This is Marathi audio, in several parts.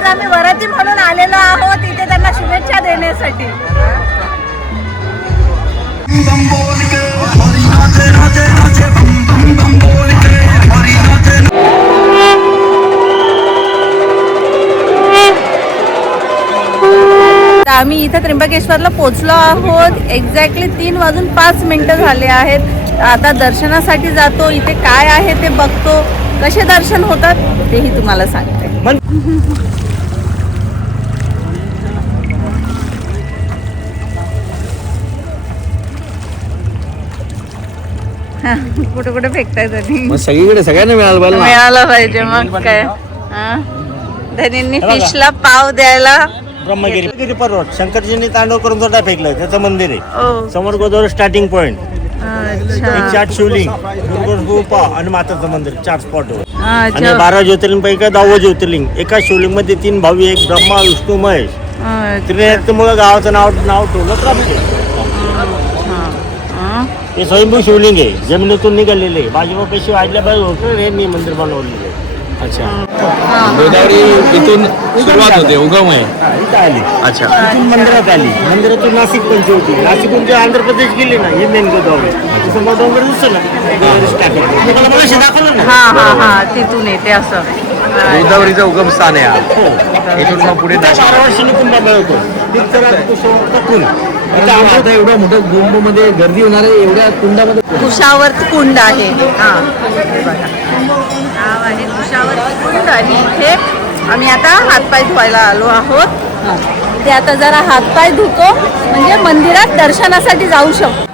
आज आम्ही वरती म्हणून आलेलो आहोत इथे त्यांना शुभेच्छा देण्यासाठी. आम्ही इथं त्र्यंबकेश्वरला पोचलो आहोत. एक्झॅक्टली तीन वाजून पाच मिनटं झाले आहेत. आता दर्शनासाठी जातो. इथे काय आहे ते बघतो. कसे दर्शन होतात तेही तुम्हाला सांगते. कुठे कुठे फेकताय तुम्ही? मग सगळीकडे सगळ्यांना मिळालं पाहिजे ना. मिळालं पाहिजे मग काय? हा? धनींनी फिशला पाव द्यायला ब्रह्मगिरी. ब्रह्मगिरी पर्वत? शंकरजींनी तांडव करून जोडा फेकलं त्याचं मंदिर आहे. ओ समोर गोदावरी स्टार्टिंग पॉइंट एक अच्छा चार शिवलिंग. गुफा आणि माताचं मंदिर. चार स्पॉट आणि अच्छा. बारा ज्योतिर्लिंग पैकी दहावं ज्योतिर्लिंग. एका शिवलिंगमध्ये तीन भावी एक ब्रह्मा विष्णू महेश. त्रिनेत्रमुळे गावाचं नाव नाव ठेवलं प्राप्त हे स्वयंभू शिवलिंग आहे. जमिनीतून निघालेले. बाजूबा पेशी हे मी मंदिर बनवलेलं आहे. अच्छा. गोदावरी इथून सुरुवात होते उगम आहे हा, इथं आली. अच्छा. इथून मंदिरात आली. मंदिरातून नाशिक पंच होती. नाशिकहून जे आंध्र प्रदेश गेली ना ही मेन गोदावरी. समोर डोंगर दिसतो ना. गोदावरी स्टॅच्यू. मी तुम्हाला मगाशी दाखवलं ना. हा हा हा. तिथून येते असं. गोदावरीचं उगम स्थान आहे हा. इथून मग पुढे वर्षांनी आता एवढ्या मोठ्या कुंभमध्ये गर्दी होणार आहे एवढ्या कुंडामध्ये कुशावर्त कुंड आहे. हा. हे बघा. नाव आहे कुशावर्त कुंड आणि इथे आम्ही आता हातपाय धुवायला आलो आहोत. ते आता जरा हातपाय धुतो म्हणजे मंदिरात दर्शनासाठी जाऊ शकतो.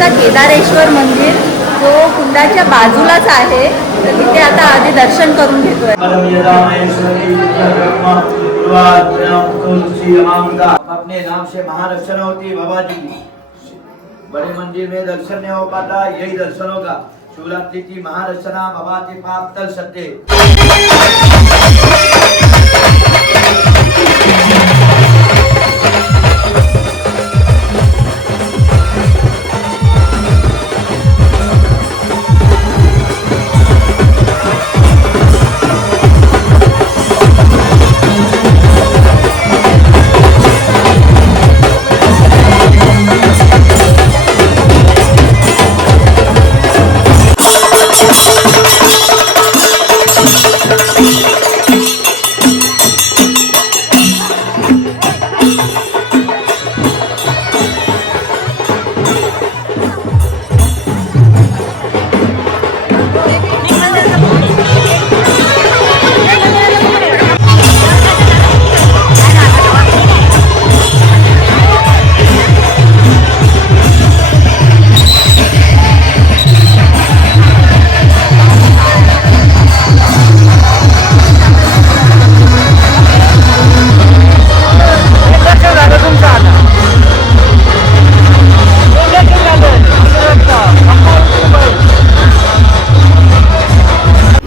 आहे केदारेश्वर मंदिर जो कुंडाच्या बाजूलाच आहे तर तिथे आता आधी दर्शन करून घेतोय. अपने नाम से महारक्षण होती बाबा जी बड़े मंदिर में दर्शन नहीं हो पाता यही दर्शन होगा। शिवरात्रि की महारचना बाबा के पाप तल सत्य।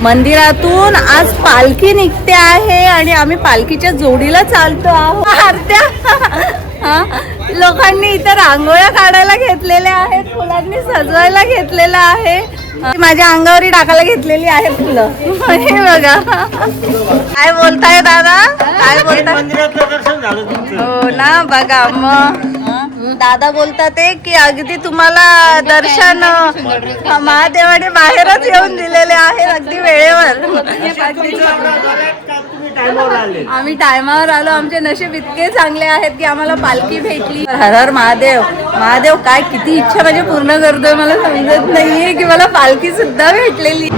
मंदिरातून आज पालखी निघते आहे आणि आम्ही पालखीच्या जोडीला चालतो आहोत. आरत्या. हा? लोकांनी इथं रांगोळ्या काढायला घेतलेल्या आहेत फुलांनी सजवायला घेतलेलं आहे. माझ्या अंगावरी टाकायला घेतलेली आहेत फुलं. हे बघा. काय बोलताय दादा? काय बोलताय? हो ना बघा मग. दादा बोलतात ते की अगदी तुम्हाला दर्शन महादेवाने बाहेरच येऊन दिलेले आहे अगदी वेळेवर. आम्ही टायमावर आलो आमचे नशीब इतके चांगले आहेत की आम्हाला पालखी भेटली. हर हर महादेव महादेव काय किती इच्छा म्हणजे पूर्ण करतोय मला समजत नाहीये की मला पालखी सुद्धा भेटलेली.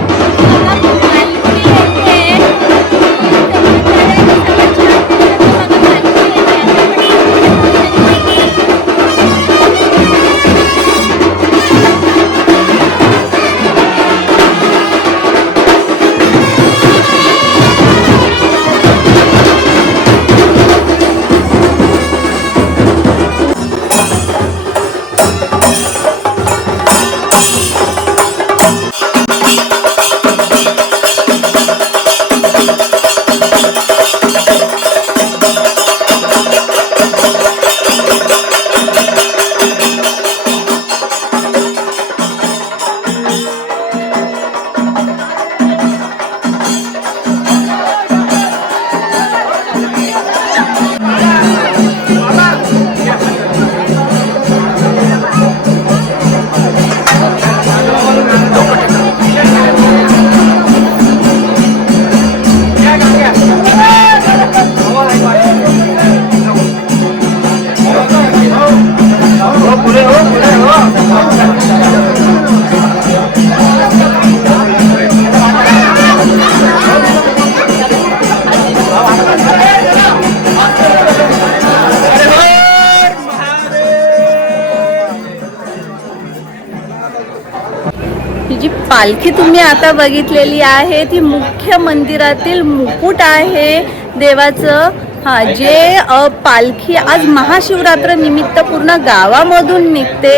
पालखी तुम्ही आता बघितलेली आहे. ती मुख्य मंदिरातील मुकुट आहे देवाचं. हा जे पालखी आज महाशिवरात्र निमित्त पूर्ण गावामधून निघते.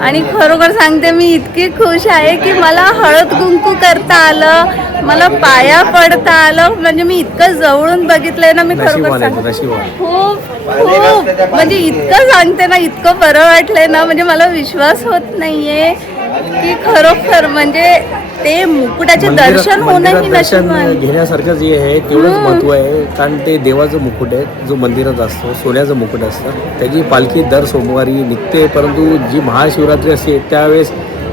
आणि खरोखर सांगते मी इतकी खुश आहे की मला हळद कुंकू करता आलं मला पाया पडता आलं. म्हणजे मी इतकं जवळून बघितलंय ना मी खरोखर सांगते. खूप खूप. म्हणजे इतकं सांगते ना इतकं बरं वाटलंय ना म्हणजे मला विश्वास होत नाहीये. की खरोखर म्हणजे ते मुकुटाचे दर्शन होणं ही दर्शन घेण्यासारखं जे आहे तेवढंच महत्त्व आहे. कारण ते देवाचं मुकुट आहे जो मंदिरात असतो सोन्याचं मुकुट असतं. त्याची पालखी दर सोमवारी निघते. परंतु जी महाशिवरात्री असते त्यावेळेस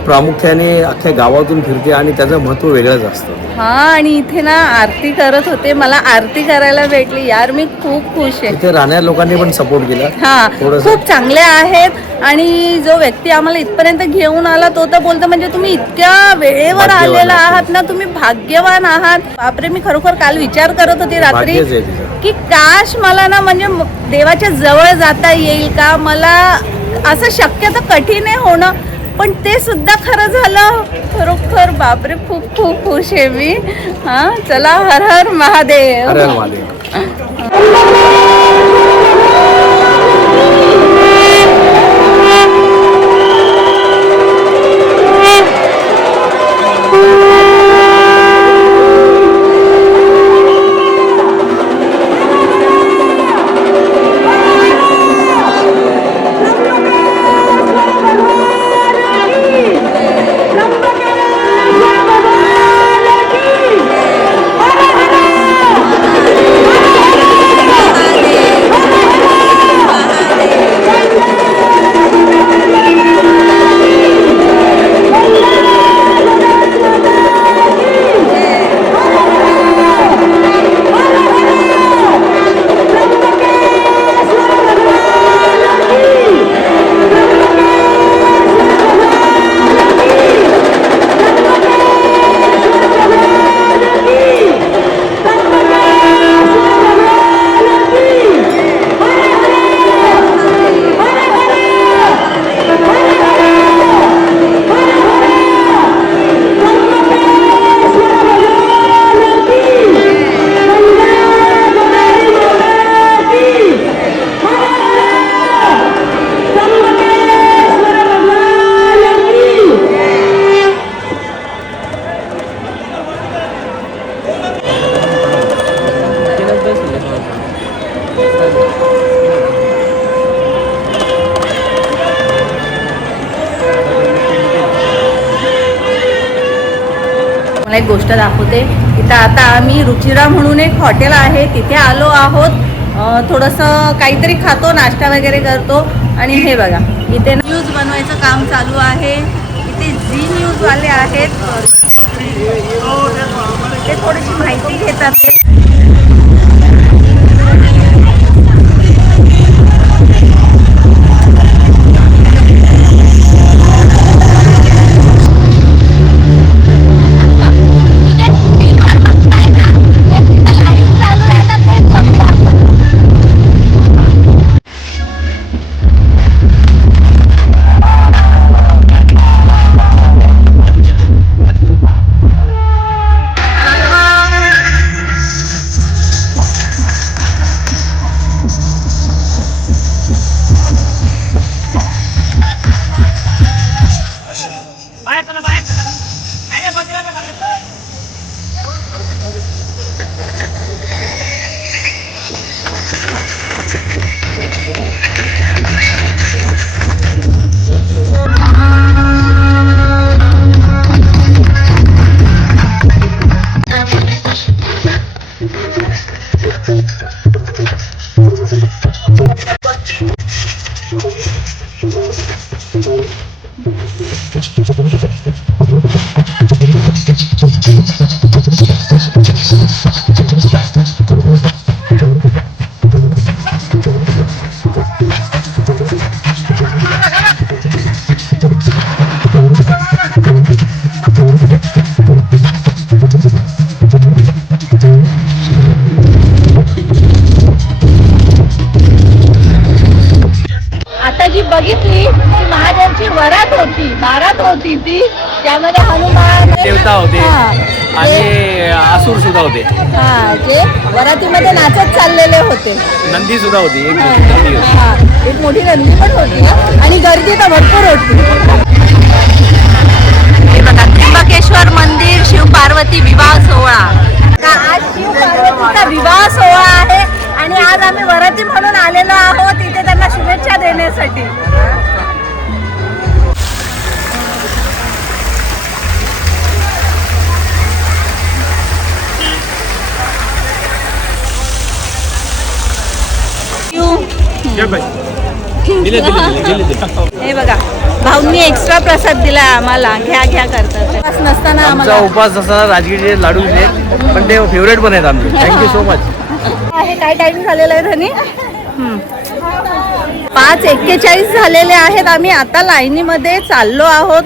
प्रामुख्याने अख्ख्या गावातून फिरते आणि त्याचं महत्त्व वेगळंच असतं. हा आणि इथे ना आरती करत होते. मला आरती करायला भेटली. यार मी खूप खुश आहे. इथे राहणाऱ्या लोकांनी पण सपोर्ट केला. हा थोडंसं. खूप चांगले आहेत. आणि जो व्यक्ती आम्हाला इथपर्यंत घेऊन आला तो तर बोलतो म्हणजे तुम्ही इतक्या वेळेवर भाग्यवान आलेला आहात. आहात ना तुम्ही भाग्यवान आहात. बापरे मी खरोखर काल विचार करत होती रात्री भाग्यच आहे तिचं. की काश मला ना म्हणजे म- देवाच्या जवळ जाता येईल का? मला असं शक्य तर कठीण आहे होणं. पण ते सुद्धा खरं झालं. खरोखर बापरे खूप खूप खुश आहे मी. हा चला हर हर महादेव. एक गोष्ट दाखवते. इथं आता आम्ही रुचिरा म्हणून एक हॉटेल आहे. तिथे आलो आहोत. थोडंसं काहीतरी खातो नाश्ता वगैरे करतो. आणि हे बघा इथे न्यूज बनवायचं काम चालू आहे. इथे झी न्यूजवाले आहेत ते थोडीशी माहिती घेतात होती. ती त्यामध्ये हनुमान देवता होते हा. आणि आसूर सुद्धा होते. हा जे वरातीमध्ये नाचत चाललेले होते. नंदी सुद्धा होती एक मोठी नंदी होती. हा, एक मोठी नंदी पण होती. हा. आणि गर्दी तर भरपूर होती. हे बघा त्र्यंबकेश्वर मंदिर शिव पार्वती विवाह सोहळा. का आज शिव पार्वतीचा विवाह सोहळा आहे. आणि आज आम्ही वराती म्हणून आलेलो आहोत इथे त्यांना शुभेच्छा देण्यासाठी. हे बघा भाऊंनी एक्स्ट्रा प्रसाद दिला आम्हाला. घ्या घ्या करतात. नसताना आमचा आम्हाला उपास असा राजगिरीचे लाडू आहेत पण ते फेवरेट पण आहेत आमचे थँक्यू सो मच आहे काय टाइम झालेला आहे धनी? हम्म. पाच एक्केचाळीस झालेले आहेत. आम्ही आता लाईनीमध्ये चाललो आहोत.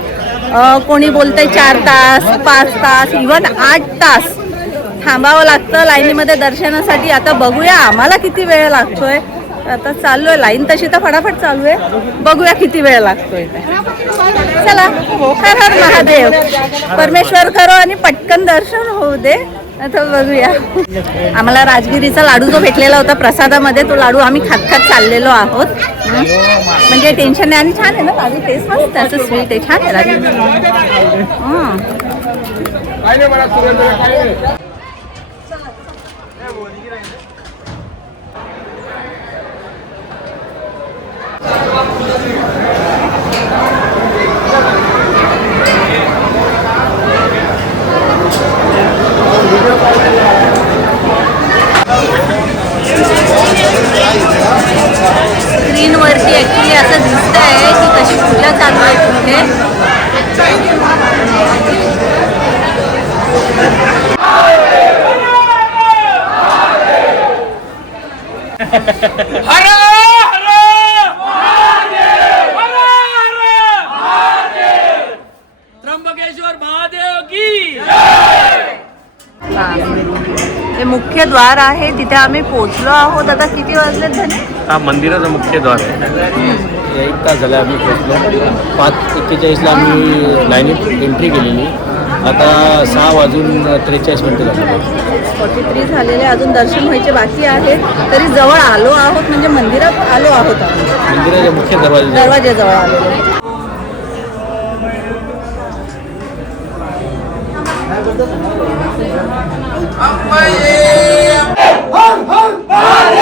अ, कोणी बोलतंय चार तास पाच तास इवन आठ तास. थांबावं लागतं लाईनीमध्ये दर्शनासाठी. आता बघूया आम्हाला किती वेळ लागतोय? आता चालू आहे लाईन तशी तर फटाफट चालू आहे. बघूया किती वेळ लागतोय चला हर हर महादेव. परमेश्वर करो आणि पटकन दर्शन होऊ दे. आता बघूया. आम्हाला राजगिरीचा लाडू जो भेटलेला होता प्रसादामध्ये तो लाडू आम्ही खात खात चाललेलो आहोत. म्हणजे टेन्शन नाही. आणि छान आहे ना लाडू टेस्ट मस्त त्याचं स्वीट आहे छान आहे लाडू. स्क्रीनवरती ॲक्च्युली असं आहे की कशी पूजा चालू आहे तिथे. त्र्यंबकेश्वर महादेव की हे मुख्य द्वार आहे तिथे आम्ही पोहोचलो आहोत. आता किती वाजले धनी हा मंदिराचा मुख्य द्वार आहे. एक तास झाला आम्ही पोहोचलो. पाच एक्केचाळीसला आम्ही लाईनीत एंट्री केलेली. आता सहा वाजून त्रेचाळीस मिनटं झाली. फोर्टी थ्री झालेले अजून दर्शन व्हायचे बाकी आहे. तरी जवळ आलो आहोत म्हणजे मंदिरात आलो आहोत आम्ही. मंदिराच्या मुख्य दरवाजे दरवाजेजवळ आलेलो. mày em hưng hưng. ba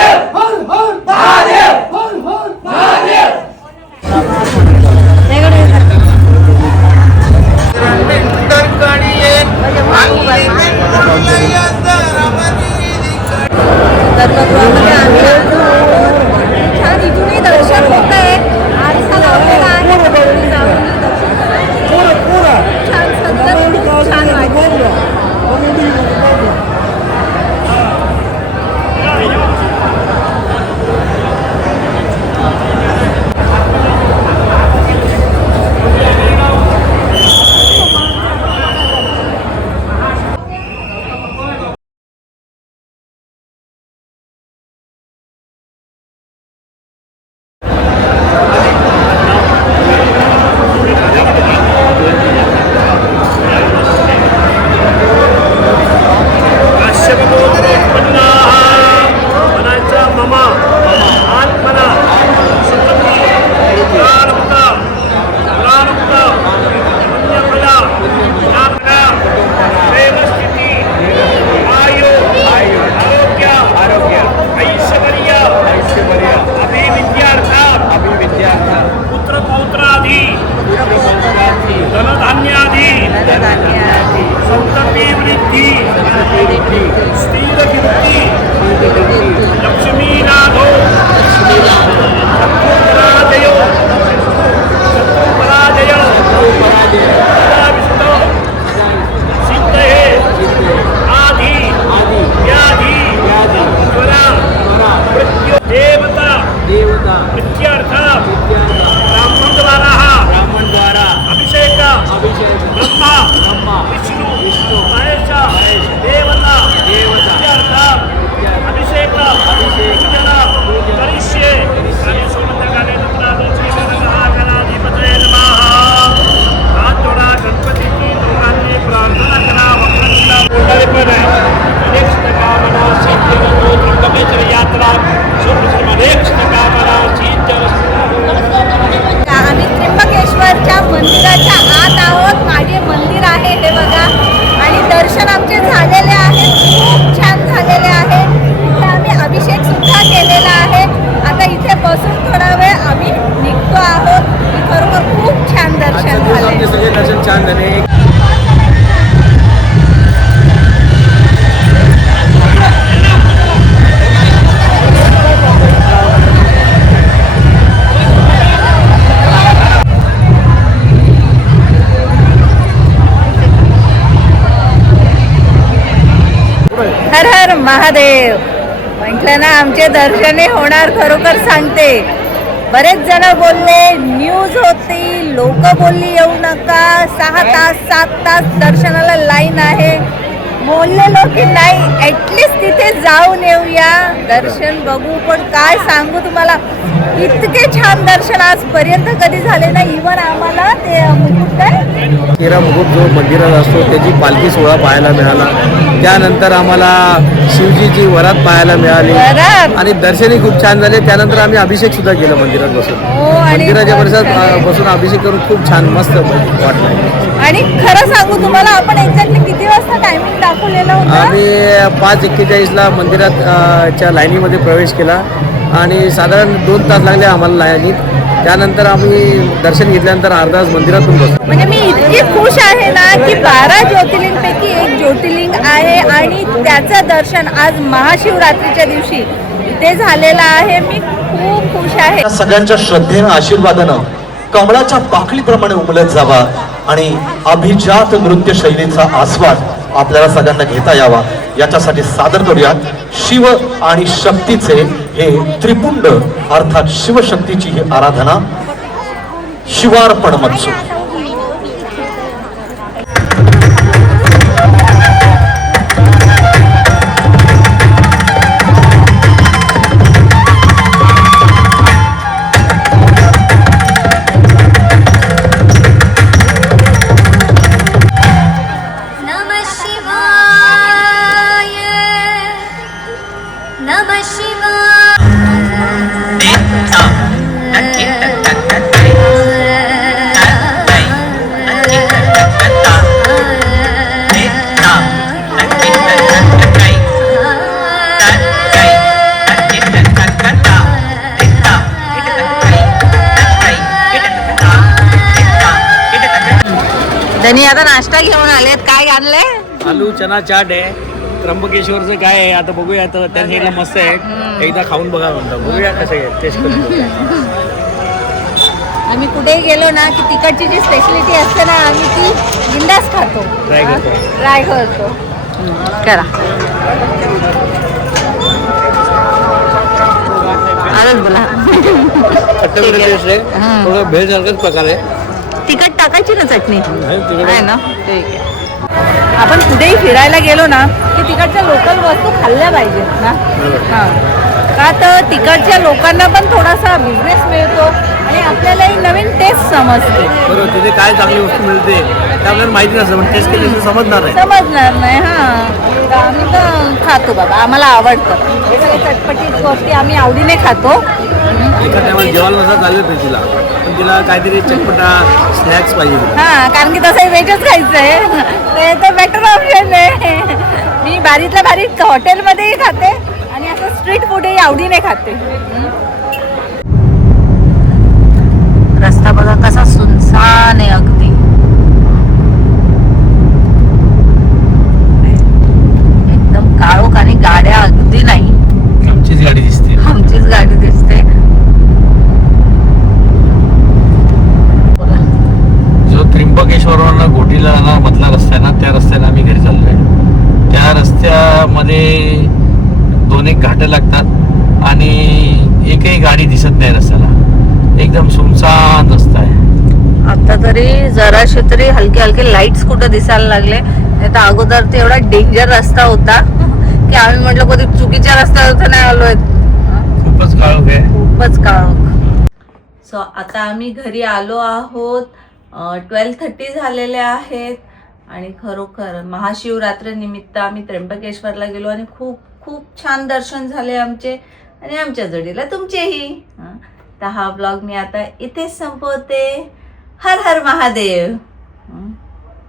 శ్రీవృద్ధి స్థిరకీర్తి లక్ష్మీనాథో పరాజయో పరాజయో పరాజయో సిద్ధే ఆది వ్యాధి జ్వర మృత్యు దేవత దేవత మృత్యా महादेव. म्हटलं ना आमचे दर्शने होणार खरोखर सांगते. बरेच जण बोलले न्यूज होती लोक बोलली येऊ नका. सहा तास सात तास दर्शनाला लाईन आहे. बोललेलो की नाही ॲटलिस्ट तिथे जाऊन येऊया. दर्शन बघू पण काय सांगू तुम्हाला? इतके छान दर्शन आजपर्यंत कधी झाले नाही. इवन आम्हाला ते मुकुट काय? तेरा मुकुट जो मंदिरात असतो त्याची पालखी सोहळा पाहायला मिळाला. त्यानंतर आम्हाला शिवजीची वरात पाहायला मिळाली? आणि दर्शनही खूप छान झाले. त्यानंतर आम्ही अभिषेक सुद्धा केला मंदिरात बसून. मंदिराच्या परिसरात बसून अभिषेक करून खूप छान मस्त वाटलं. आणि खरं सांगू तुम्हाला आपण एक्झॅक्टली किती वाजता टायमिंग दाखवलेला आम्ही पाच एक्केचाळीसला मंदिरात च्या लाईनीमध्ये प्रवेश केला. आणि साधारण दोन तास लागले आम्हाला लाईनीत. त्यानंतर आम्ही दर्शन घेतल्यानंतर अर्धा तास मंदिरातून बसलो. म्हणजे मी इतकी खुश आहे ना की बारा ज्योतिर्लिंगपैकी एक ज्योतिर्लिंग आहे आणि त्याचं दर्शन आज महाशिवरात्रीच्या दिवशी इथे झालेलं आहे. मी खूप खुश आहे. सगळ्यांच्या श्रद्धेनं आशीर्वादानं कमळाच्या पाकळीप्रमाणे उमलत जावा आणि अभिजात नृत्य शैलीचा आस्वाद आपल्याला सगळ्यांना घेता यावा. याच्यासाठी सादर करूयात. शिव आणि शक्तीचे हे त्रिपुंड अर्थात शिवशक्तीची ही आराधना. शिवार्पण मत्सू नमः शिवाय. त्यांनी आता नाश्ता घेऊन आलेत. काय आणलंय? आलू चना चाट आहे. त्र्यंबकेश्वरचं काय आहे आता बघूया आता त्यांनी एकदा मस्त आहे. एकदा खाऊन बघा म्हणतो. बघूया कसं आहे टेस्ट करून बघूया. आम्ही कुठेही गेलो ना की तिकडची जी स्पेशलिटी असते ना आम्ही ती बिंदास खातो. Try करतो. ट्राय करतो. करा. आनंद बोला. खट्टा-मिठा टेस्ट आहे. थोडं भेळसारखाच प्रकार आहे. तिखट टाकायची ना चटणी? आहे. आहे ना? ठीक आहे. आपण कुठेही फिरायला गेलो ना की तिकडच्या लोकल वस्तू खाल्ल्या पाहिजेत ना. हां. का तर तिकडच्या लोकांना पण थोडासा बिझनेस मिळतो आणि आपल्यालाही नवीन टेस्ट समजते. बरोबर तिथे काय चांगली वस्तू मिळते? आपल्याला माहिती नसतं पण टेस्ट केली समजणार नाही. समजणार नाही हां. तर आम्ही तर खातो बाबा आम्हाला आवडतं. हे सगळे चटपटीत गोष्टी आम्ही आवडीने खातो. एका टायमाला जेवायला नसा चालेल पण तिला. पण तिला काहीतरी चटपटा स्नॅक्स पाहिजे हां कारण की तसंही व्हेजच खायचं आहे ते तर बेटर ऑप्शन आहे. मी बारीतल्या बारीक हॉटेलमध्येही खाते आणि असं स्ट्रीट फूडही आवडीने खाते. रस्ता बघा कसा सुनसान आहे अगदी एकदम काळोख आणि गाड्या अगदी नाही. आमचीच गाडी दिसते. आमचीच गाडी दिसते. जो त्र्यंबकेश्वरवरनं घोटीला जाणार मधला रस्ता आहे ना त्या रस्त्याने आम्ही घरी चाललोय. त्या रस्त्यामध्ये दोन एक घाटं लागतात आणि एकही गाडी दिसत नाही रस्त्याला. एकदम सुनसान रस्ता आहे. आता तरी जराशे तरी हलके हलके लाईट्स कुठं दिसायला लागले. नाही तर अगोदर ते एवढा डेंजर रस्ता होता. की आम्ही म्हटलं कधी चुकीच्या रस्त्यावर नाही आलोय खूपच काळोख आहे. खूपच काळोख. सो आता आम्ही घरी आलो आहोत. ट्वेल्व थर्टी झालेले आहेत. आणि खरोखर महाशिवरात्री निमित्त आम्ही त्र्यंबकेश्वरला गेलो आणि खूप खूप छान दर्शन झाले आमचे आणि आमच्या जोडीला तुमचेही. तर हा ब्लॉग मी आता इथेच संपवते. हर हर महादेव.